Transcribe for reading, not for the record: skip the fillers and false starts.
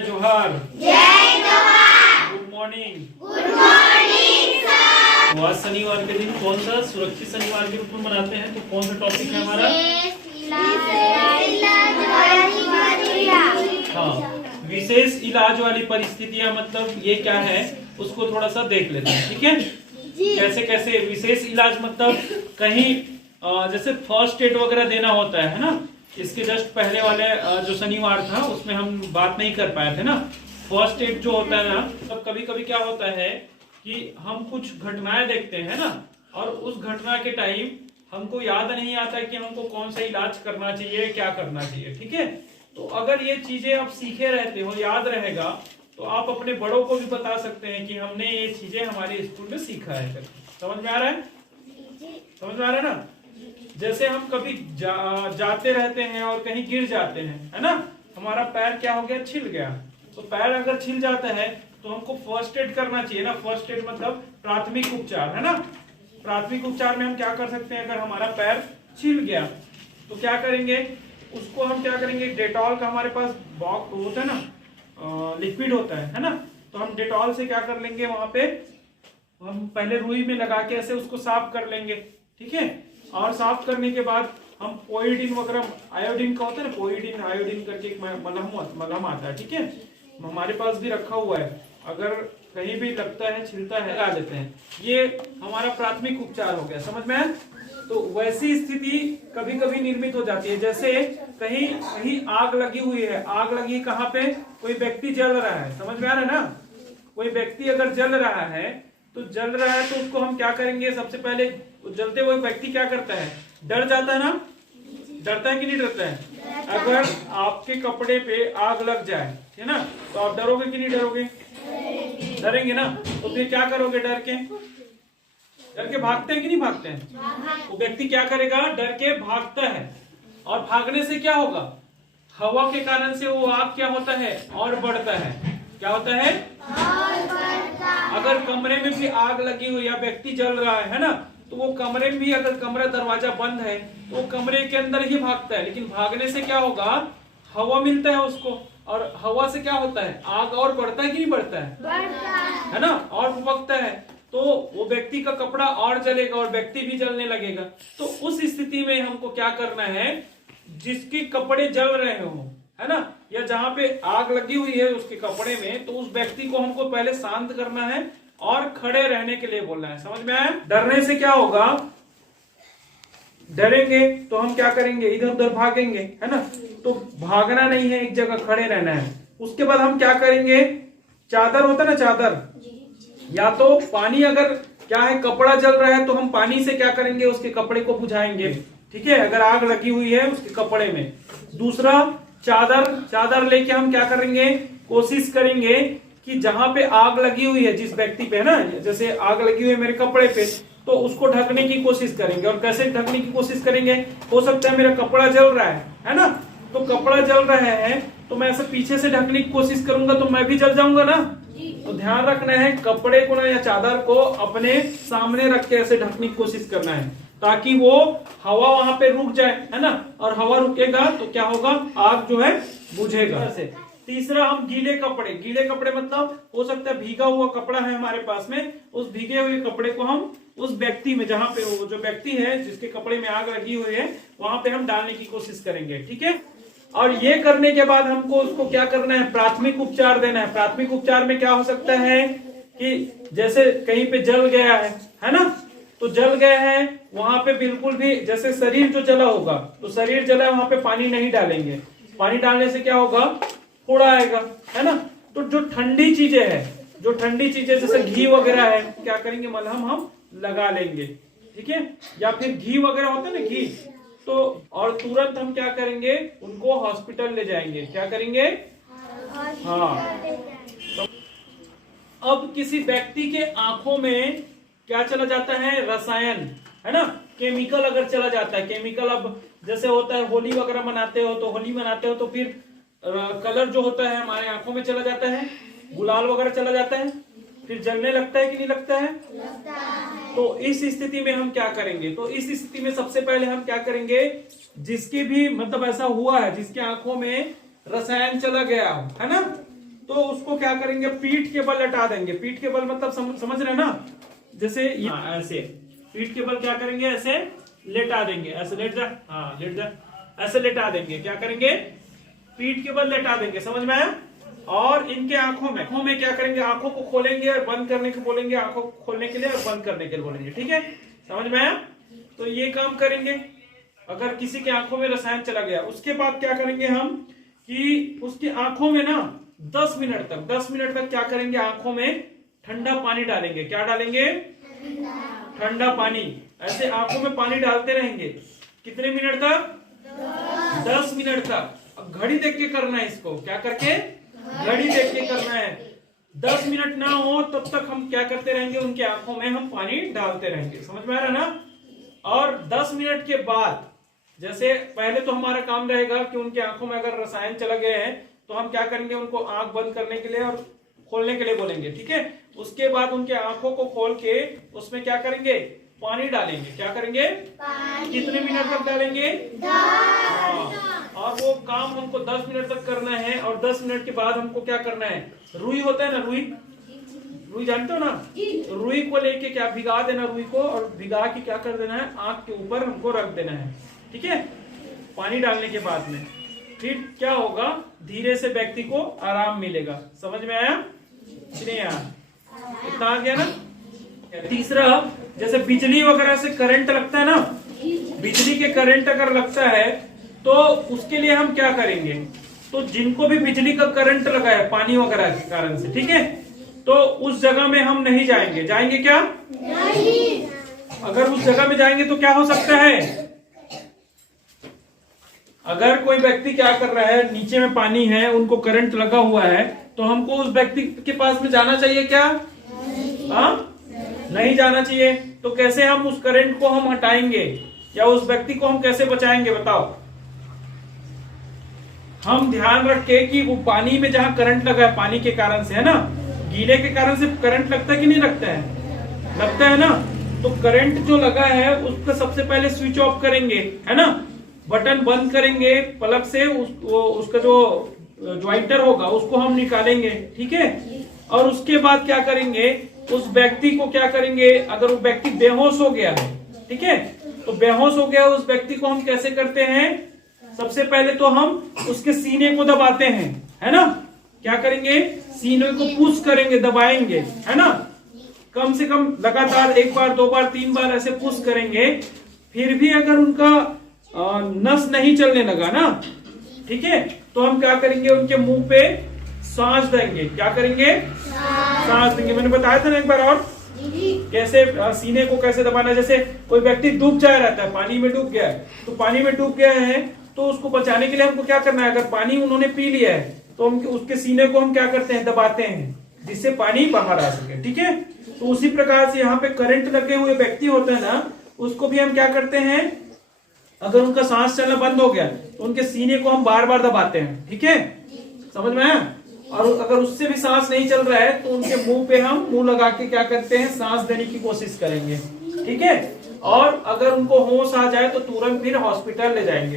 जोहार। जय जोहार। Good morning. Good morning sir. तो आज शनिवार के दिन कौन सा सुरक्षित शनिवार के रूप में मनाते हैं, तो कौन सा टॉपिक है हमारा? हाँ, विशेष इलाज वाली परिस्थितियां, मतलब ये क्या है उसको थोड़ा सा देख लेते हैं। ठीक है, कैसे कैसे विशेष इलाज, मतलब कहीं जैसे फर्स्ट एड वगैरह देना होता है ना। इसके जस्ट पहले वाले जो शनिवार था उसमें हम बात नहीं कर पाए थे ना। फर्स्ट एड जो होता है ना, तब कभी कभी क्या होता है कि हम कुछ घटनाएं देखते हैं ना, और उस घटना के टाइम हमको याद नहीं आता कि हमको कौन सा इलाज करना चाहिए, क्या करना चाहिए। ठीक है, तो अगर ये चीजें आप सीखे रहते हो, याद रहेगा, तो आप अपने बड़ों को भी बता सकते हैं कि हमने ये चीजें हमारे स्कूल में सीखा है। समझ में आ रहा है? समझ में आ रहा है ना? जैसे हम कभी जाते रहते हैं और कहीं गिर जाते हैं, है ना, हमारा पैर क्या हो गया, छिल गया। तो पैर अगर छिल जाता है तो हमको फर्स्ट एड करना चाहिए ना। फर्स्ट एड मतलब प्राथमिक उपचार, है ना। प्राथमिक उपचार में हम क्या कर सकते हैं, अगर हमारा पैर छिल गया तो क्या करेंगे, उसको हम क्या करेंगे, डेटॉल का हमारे पास बॉक्स होता है ना, लिक्विड होता है ना। तो हम डेटॉल से क्या कर लेंगे, वहां पे हम पहले रुई में लगा के ऐसे उसको साफ कर लेंगे। ठीक है, और साफ करने के बाद हम पोइडिन वगैरह, आयोडीन का होता है ना, पोइडिन आयोडीन करके एक मलहम आता है। ठीक है, हमारे पास भी रखा हुआ है, अगर कहीं भी लगता है, छिलता है, लगा लेते हैं। ये हमारा प्राथमिक उपचार हो गया। समझ में आया? तो वैसी स्थिति कभी कभी निर्मित हो जाती है, जैसे कहीं कहीं आग लगी हुई है। आग लगी कहाँ पे, कोई व्यक्ति जल रहा है। समझ में आ रहा है ना? कोई व्यक्ति अगर जल रहा है तो उसको हम क्या करेंगे, सबसे पहले जलते हुए व्यक्ति क्या करता है, डर जाता है ना। डरता है कि नहीं डरता है? अगर आपके कपड़े पे आग लग जाए, है ना, तो आप डरोगे कि नहीं डरोगे? डरेंगे ना। तो फिर क्या करोगे, डर के भागते हैं कि नहीं भागते हैं? वो व्यक्ति क्या करेगा, डर के भागता है, और भागने से क्या होगा, हवा के कारण से वो आग क्या होता है, और बढ़ता है। क्या होता है? अगर कमरे में भी आग लगी हुई या व्यक्ति जल रहा है ना, तो वो कमरे में भी, अगर कमरा दरवाजा बंद है तो वो कमरे के अंदर ही भागता है। लेकिन भागने से क्या होगा, हवा मिलता है उसको, और हवा से क्या होता है, आग और बढ़ता है कि नहीं बढ़ता है ना, और भभकता है। तो वो व्यक्ति का कपड़ा और जलेगा और व्यक्ति भी जलने लगेगा। तो उस स्थिति में हमको क्या करना है, जिसके कपड़े जल रहे हो, है ना, या जहां पे आग लगी हुई है उसके कपड़े में, तो उस व्यक्ति को हमको पहले शांत करना है और खड़े रहने के लिए बोलना है। समझ में आया? डरने से क्या होगा, डरेंगे तो हम क्या करेंगे, इधर उधर भागेंगे, है ना। तो भागना नहीं है, एक जगह खड़े रहना है। उसके बाद हम क्या करेंगे, चादर होता है ना, चादर, या तो पानी, अगर क्या है, कपड़ा जल रहा है तो हम पानी से क्या करेंगे, उसके कपड़े को बुझाएंगे। ठीक है, अगर आग लगी हुई है उसके कपड़े में। दूसरा, चादर लेके हम क्या करेंगे, कोशिश करेंगे कि जहां पे आग लगी हुई है, जिस व्यक्ति पे, है ना, जैसे आग लगी हुई है मेरे कपड़े पे, तो उसको ढकने की कोशिश करेंगे। और कैसे ढकने की कोशिश करेंगे, हो सकता है मेरा कपड़ा जल रहा है ना, तो कपड़ा जल रहा है तो मैं ऐसे पीछे से ढकने की कोशिश करूंगा तो मैं भी जल जाऊंगा ना। तो ध्यान रखना है, कपड़े को ना या चादर को अपने सामने रख के ऐसे ढकने की कोशिश करना है, ताकि वो हवा वहां पे रुक जाए, है ना। और हवा रुकेगा तो क्या होगा, आग जो है बुझेगा। तीसरा, हम गीले कपड़े मतलब हो सकता है भीगा हुआ कपड़ा है हमारे पास में, उस भीगे हुए कपड़े को हम उस व्यक्ति में, जहां पे वो जो व्यक्ति है जिसके कपड़े में आग लगी हुई है, वहां पे हम डालने की कोशिश करेंगे। ठीक है, और ये करने के बाद हमको उसको क्या करना है, प्राथमिक उपचार देना है। प्राथमिक उपचार में क्या हो सकता है कि जैसे कहीं पे जल गया है ना, तो जल गया है वहां पे बिल्कुल भी, जैसे शरीर जो जला होगा, तो शरीर जला है वहां पे पानी नहीं डालेंगे। पानी डालने से क्या होगा, फोड़ा आएगा, है ना। तो जो ठंडी चीजें जैसे घी वगैरह है, क्या करेंगे, मलहम हम लगा लेंगे। ठीक है, या फिर घी वगैरह होता है ना, घी, तो और तुरंत हम क्या करेंगे, उनको हॉस्पिटल ले जाएंगे। क्या करेंगे? हाँ। तो अब किसी व्यक्ति के आंखों में क्या चला जाता है, रसायन, है ना, केमिकल अगर चला जाता है, केमिकल, अब जैसे होता है होली वगैरह मनाते हो तो फिर कलर जो होता है हमारे आंखों में चला जाता है, गुलाल वगैरह चला जाता है, फिर जलने लगता है कि नहीं लगता है? तो इस स्थिति में हम क्या करेंगे, तो इस स्थिति में सबसे पहले हम क्या करेंगे, जिसकी भी मतलब ऐसा हुआ है, जिसके आंखों में रसायन चला गया है ना, तो उसको क्या करेंगे, पीठ के बल लेटा देंगे। पीठ के बल मतलब समझ रहे हैं ना, जैसे ऐसे पीठ के बल क्या करेंगे, ऐसे लेटा देंगे, ऐसे लेट जा, हाँ लेट जा, ऐसे लेटा देंगे। क्या करेंगे, पीठ के बल लेटा देंगे, समझ में आया। और इनके आंखों में क्या करेंगे, आंखों को खोलेंगे और बंद करने को बोलेंगे, आंखों को खोलने के लिए और बंद करने के लिए बोलेंगे, ठीक है, समझ में आया। तो ये काम करेंगे। अगर किसी के आंखों में रसायन चला गया, उसके बाद क्या करेंगे हम कि उसकी आंखों में ना 10 मिनट तक क्या करेंगे, आंखों में ठंडा पानी डालेंगे। क्या डालेंगे, ठंडा पानी। ऐसे आंखों में पानी डालते रहेंगे, कितने मिनट तक, 10 मिनट तक। अब घड़ी देख के करना है इसको, क्या करके, घड़ी देख के करना है। 10 मिनट ना हो तब तक हम क्या करते रहेंगे, उनकी आंखों में हम पानी डालते रहेंगे, समझ में आ रहा है ना। और 10 मिनट के बाद, जैसे पहले तो हमारा काम रहेगा कि उनकी आंखों में अगर रसायन चला गए हैं तो हम क्या करेंगे, उनको आंख बंद करने के लिए और खोलने के लिए बोलेंगे, ठीक है। उसके बाद उनके आंखों को खोल के उसमें क्या करेंगे, पानी डालेंगे। क्या करेंगे, कितने मिनट तक डालेंगे, 10। और वो काम हमको 10 मिनट तक करना है। और 10 मिनट के बाद हमको क्या करना है, रुई होता है ना, रुई जानते हो ना, रुई को लेके क्या भिगा देना, रुई को, और भिगा के क्या कर देना है, आंख के ऊपर हमको रख देना है, ठीक है, पानी डालने के बाद में। फिर क्या होगा, धीरे से व्यक्ति को आराम मिलेगा। समझ में आया, नहीं आया, इतना आ गया ना। तीसरा, जैसे बिजली वगैरह से करंट लगता है ना, बिजली के करंट अगर लगता है तो उसके लिए हम क्या करेंगे, तो जिनको भी बिजली का करंट लगा है पानी वगैरह के कारण से, ठीक है, तो उस जगह में हम नहीं जाएंगे। जाएंगे क्या, नहीं। अगर उस जगह में जाएंगे तो क्या हो सकता है, अगर कोई व्यक्ति क्या कर रहा है, नीचे में पानी है, उनको करंट लगा हुआ है, तो हमको उस व्यक्ति के पास में जाना चाहिए क्या, नहीं जाना चाहिए। तो कैसे हम उस करंट को हम हटाएंगे, या उस व्यक्ति को हम कैसे बचाएंगे, बताओ। हम ध्यान रखें कि वो पानी में जहां करंट लगा है, पानी के कारण से है ना, गीले के कारण से करंट लगता है कि नहीं लगता है, लगता है ना। तो करंट जो लगा है उसका सबसे पहले स्विच ऑफ करेंगे, है ना, बटन बंद करेंगे, प्लग से उसका जो ज्वाइंटर होगा उसको हम निकालेंगे, ठीक है। और उसके बाद क्या करेंगे, उस व्यक्ति को क्या करेंगे, अगर वो व्यक्ति बेहोश हो गया है, ठीक है, तो बेहोश हो गया उस व्यक्ति को हम कैसे करते हैं, सबसे पहले तो हम उसके सीने को दबाते हैं, है ना। क्या करेंगे, सीने को पुश करेंगे, दबाएंगे, है ना, कम से कम लगातार 1 बार 2 बार 3 बार ऐसे पुश करेंगे। फिर भी अगर उनका नस नहीं चलने लगा ना, ठीक है, तो हम क्या करेंगे, उनके मुंह पे सांस देंगे। क्या करेंगे, सांस देंगे। मैंने बताया था ना एक बार, और कैसे सीने को कैसे दबाना। जैसे कोई व्यक्ति डूब जा रहता है, पानी में डूब गया है, तो पानी में डूब गया है तो उसको बचाने के लिए हमको क्या करना है, अगर पानी उन्होंने पी लिया है तो हम उसके सीने को हम क्या करते हैं, दबाते हैं, जिससे पानी बाहर आ सके, ठीक है। तो उसी प्रकार से यहाँ पे करंट लगे हुए व्यक्ति होते हैं ना, उसको भी हम क्या करते हैं, अगर उनका सांस चलना बंद हो गया तो उनके सीने को हम बार बार दबाते हैं, ठीक है, समझ में आया। और अगर उससे भी सांस नहीं चल रहा है तो उनके मुंह पे हम मुंह लगा के क्या करते हैं, सांस देने की कोशिश करेंगे, ठीक है। और अगर उनको होश आ जाए तो तुरंत फिर हॉस्पिटल ले जाएंगे।